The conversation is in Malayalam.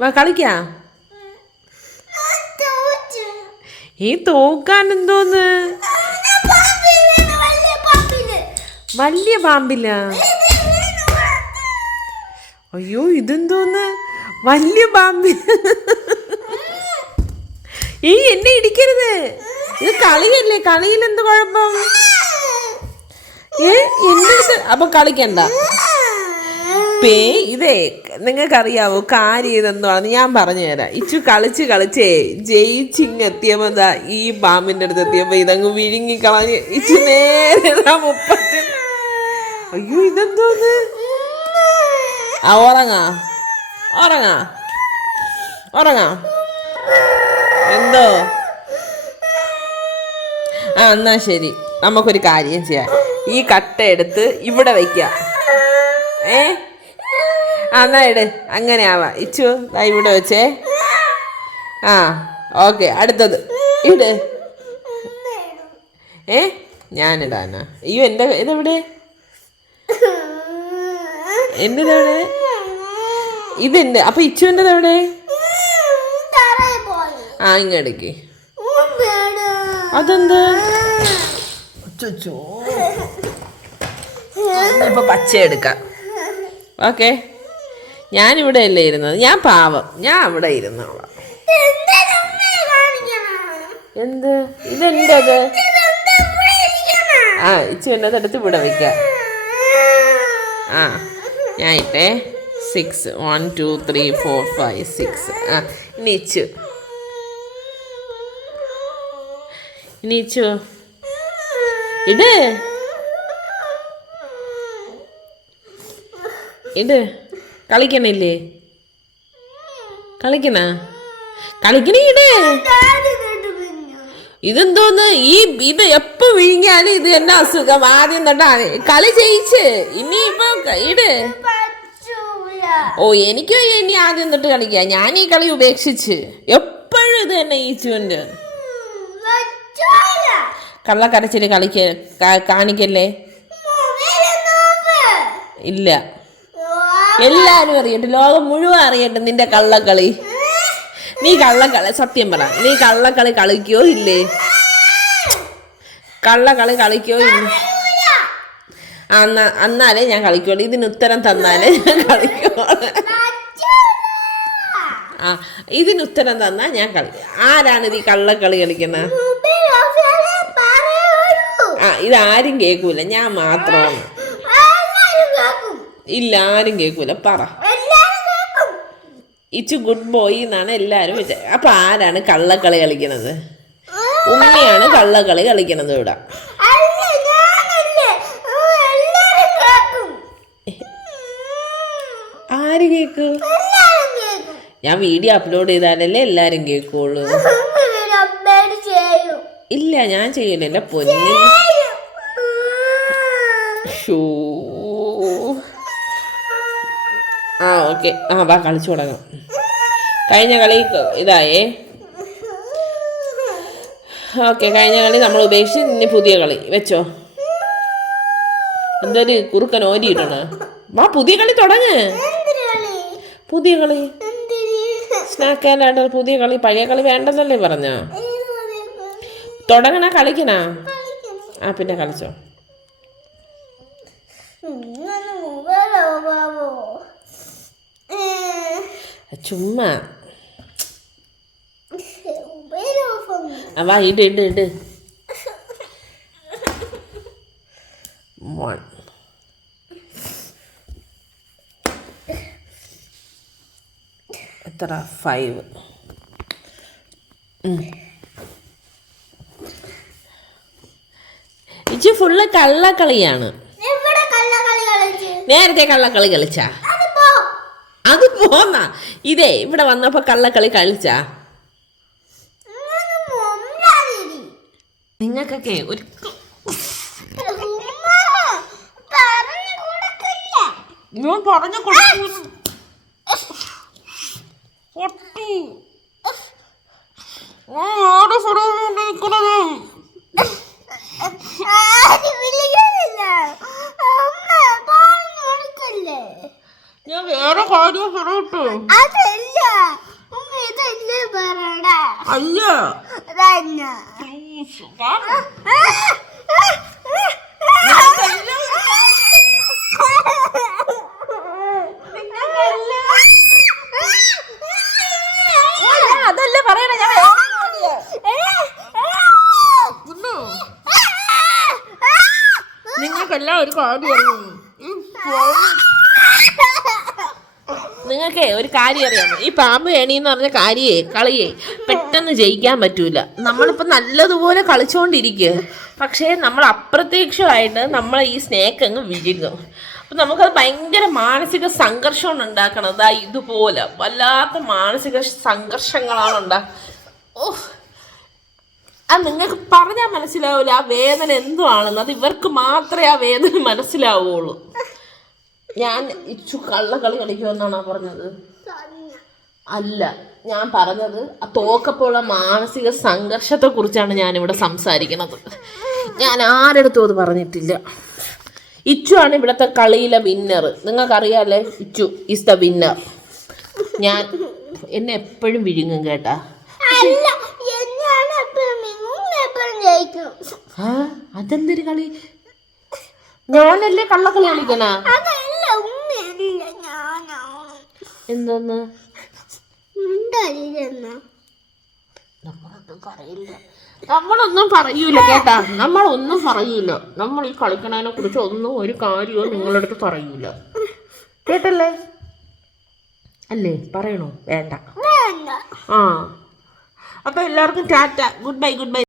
വാ കളിക്കാ. ഈ തോക്കാൻ എന്തോന്ന്? വലിയ പാമ്പില്ല അയ്യോ ഇതെന്തോന്ന്? വലിയ പാമ്പി. ഈ എന്നെ ഇടിക്കരുത്. ഇത് കളിയല്ലേ കളിയിൽ എന്ത് കുഴപ്പം? ഏ എന്റെ അടുത്ത് അപ്പൊ കളിക്കണ്ട. പേ ഇതേ നിങ്ങൾക്കറിയാവോ കാര്യം പറഞ്ഞ് ഞാൻ പറഞ്ഞു തരാം ഇച്ചു കളിച്ച് കളിച്ചേ ജയിച്ചിങ് എത്തിയപ്പോ എന്താ ഈ പാമ്പിന്റെ അടുത്ത് എത്തിയപ്പോ ഇതങ്ങ് വിഴുങ്ങി കളഞ്ഞ് ഇച്ചു നേരെ മുപ്പത്തി അയ്യോ ഇതെന്തോന്ന്? ആ ഉറങ്ങാ. ഉറങ്ങാ. ഉറങ്ങാ. എന്തോ? ആ എന്നാ ശരി. നമുക്കൊരു കാര്യം ചെയ്യാം. ഈ കട്ട എടുത്ത് ഇവിടെ വയ്ക്കാം. ഏ? എന്നാ ഇട്. അങ്ങനെ ആവാം. ഇച്ചു ദാ ഇവിടെ വെച്ചേ. ആ ഓക്കെ അടുത്തത്. ഇട്. ഏ? ഞാനിടാനാ. അയ്യോ എന്റെ ഇതെവിടെ? എന്റെതെവിടെ ഇതെന്റെ അപ്പൊ ഇച്ചുവിന്റെ എവിടെ ആ ഇങ്ങടക്ക്. അതെന്ത്? ഇപ്പൊ പച്ച എടുക്കാം. ഓക്കെ. ഞാനിവിടെ അല്ലേ ഇരുന്നത്? ഞാൻ പാവം. ഞാൻ അവിടെ ഇരുന്നോളാം. എന്ത്? ഇതെന്തത് ആ ഇച്ചു എന്നത് എടുത്ത് ഇവിടെ വെക്കാം. ആ ഞാൻ ഇട്ടേ six one two three four five six ആ ഇനി ഇച്ചു. ഇനി ഇച്ചു. ഇട് ഇട് കളിക്കണില്ലേ? കളിക്കണ? കളിക്കണീടെ ഇതെന്തോന്ന്? ഈ ഇത് എപ്പോ വിഴിഞ്ഞാലും ഇത് എന്നാ അസുഖം. ആദ്യം തൊട്ടാണ് കളി ജയിച്ച്. ഇനി ഇപ്പൊ ഇട് ഓ എനിക്ക് ഇനി ആദ്യം തൊട്ട് കളിക്കാം. ഞാൻ ഈ കളി ഉപേക്ഷിച്ച്. എപ്പോഴും ഇത് തന്നെ ഈ ചുവന്റെ കള്ളക്കരച്ചിൽ കളിക്ക കാണിക്കല്ലേ? ഇല്ല. എല്ലാരും അറിയട്ടെ ലോകം മുഴുവൻ അറിയട്ടെ നിന്റെ കള്ളക്കളി. നീ കള്ളക്കളി സത്യം പറ. നീ കള്ളക്കളി കളിക്കോ ഇല്ലേ? കള്ളക്കളി കളിക്കോ ഇല്ലേ? അന്നാ അന്നാലേ ഞാൻ കളിക്കുള്ളൂ. ഇതിന് ഉത്തരം തന്നാലേ ഞാൻ കളിക്കുള്ളൂ. ആ ഇതിന് ഉത്തരം തന്നാ ഞാൻ കളി ആരാണ് ഇത് ഈ കള്ളക്കളി കളിക്കുന്നത്? ആ ഇതാരും കേൾക്കൂല. ഞാൻ മാത്രമാണ്. ഇല്ല ആരും കേൾക്കൂല. പറ. ഇച്ചു ഗുഡ് ബോയ് എന്നാണ് എല്ലാവരും വിചാ അപ്പൊ ആരാണ് കള്ളക്കളി കളിക്കണത്? ഉമ്മയാണ് കള്ളക്കളി കളിക്കണത് ഇവിടെ. ആര് കേക്കൂ ഞാൻ വീഡിയോ അപ്ലോഡ് ചെയ്താലല്ലേ എല്ലാരും കേൾക്കുള്ളൂ. ഇല്ല ഞാൻ ചെയ്യൂല. എന്റെ പൊന്നു. ഷൂ ആ ഓക്കെ. ആ വാ കളിച്ചു തുടങ്ങാം. കഴിഞ്ഞ കളി ഇതായേ. ഓക്കെ കഴിഞ്ഞ കളി നമ്മൾ ഉപേക്ഷിച്ച് ഇനി പുതിയ കളി. വെച്ചോ. എന്തൊരു കുറുക്കൻ ഓരിയിട്ടാണ് വാ പുതിയ കളി തുടങ്ങ്. പുതിയ കളി. സ്നാക്ക് ആൻഡ് പുതിയ കളി പഴയ കളി വേണ്ടെന്നല്ലേ പറഞ്ഞ? തുടങ്ങണ കളിക്കണ? ആ പിന്നെ കളിച്ചോ. ചുമ്മാ. വാ ഇട് ഇട് ഇട്. വൺ എത്ര? ഫൈവ് ഇച്ചി ഫുള്ള് കള്ളക്കളിയാണ്. നേരത്തെ കള്ളക്കളി കളിച്ചാ? അത് പോന്ന. ഇതേ ഇവിടെ വന്നപ്പോ കള്ളക്കളി കളിച്ചാ? നിങ്ങൾക്കൊക്കെ ഒരു ഞാൻ പറഞ്ഞു കൊടുക്കുന്നു ഒട്ടി ആ, ആടെ സ്വരമാണ് നിൽക്കുന്നത്? വേറെ കാര്യം പറയട്ടെ. അതല്ല. ഇതല്ലേ പറയണ? അല്ല. അതന്നെ. അതല്ല പറയണ ഞാൻ നിങ്ങൾക്കെല്ലാം ഒരു കാര്യം അറിയാമോ നിങ്ങൾക്ക് ഒരു കാര്യം അറിയാമോ? ഈ പാമ്പ് ഏണി എന്ന് പറഞ്ഞ കാര്യേ കളിയേ പെട്ടെന്ന് ജയിക്കാൻ പറ്റൂല. നമ്മളിപ്പോൾ നല്ലതുപോലെ കളിച്ചുകൊണ്ടിരിക്കുക പക്ഷേ നമ്മൾ അപ്രത്യക്ഷമായിട്ട് നമ്മൾ ഈ സ്നേക്ക് അങ്ങ് വിഴുങ്ങും. അപ്പം നമുക്കത് ഭയങ്കര മാനസിക സംഘർഷമാണ് ഉണ്ടാക്കണത്. ആ ഇതുപോലെ വല്ലാത്ത മാനസിക സംഘർഷങ്ങളാണ് ഉണ്ടാക്കുക ഓ അത് നിങ്ങൾക്ക് പറഞ്ഞാൽ മനസ്സിലാവില്ല ആ വേദന എന്തുവാണെന്ന്. അത് ഇവർക്ക് മാത്രമേ ആ വേദന മനസ്സിലാവുള്ളൂ. ഞാൻ ഇച്ചു കള്ളക്കളി കളിക്കുമെന്നാണോ പറഞ്ഞത്? അല്ല ഞാൻ പറഞ്ഞത് ആ തോക്കപ്പോഴുള്ള മാനസിക സംഘർഷത്തെ കുറിച്ചാണ് ഇവിടെ സംസാരിക്കുന്നത്. ഞാൻ ആരെടുത്തും അത് പറഞ്ഞിട്ടില്ല. ഇച്ചു ആണ് ഇവിടുത്തെ കളിയിലെ വിന്നർ നിങ്ങൾക്കറിയാലേ ഇച്ചു ഈസ് ദ വിന്നർ ഞാൻ എന്നെ എപ്പോഴും വിഴുങ്ങും കേട്ടാ. അതെന്തൊരു കളി? ഞാനല്ലേ കള്ളക്കളി കളിക്കണ? എന്തോന്ന്? നമ്മളൊന്നും പറയില്ല. നമ്മളൊന്നും പറയൂല കേട്ടാ. നമ്മളൊന്നും പറയൂല. നമ്മൾ ഈ കളിക്കണതിനെ കുറിച്ച് ഒന്നും ഒരു കാര്യവും നിങ്ങളുടെ അടുത്ത് പറയൂല. കേട്ടല്ലേ? അല്ലേ? പറയണോ? വേണ്ട. ആ. അപ്പൊ എല്ലാവർക്കും ടാറ്റ. Goodbye goodbye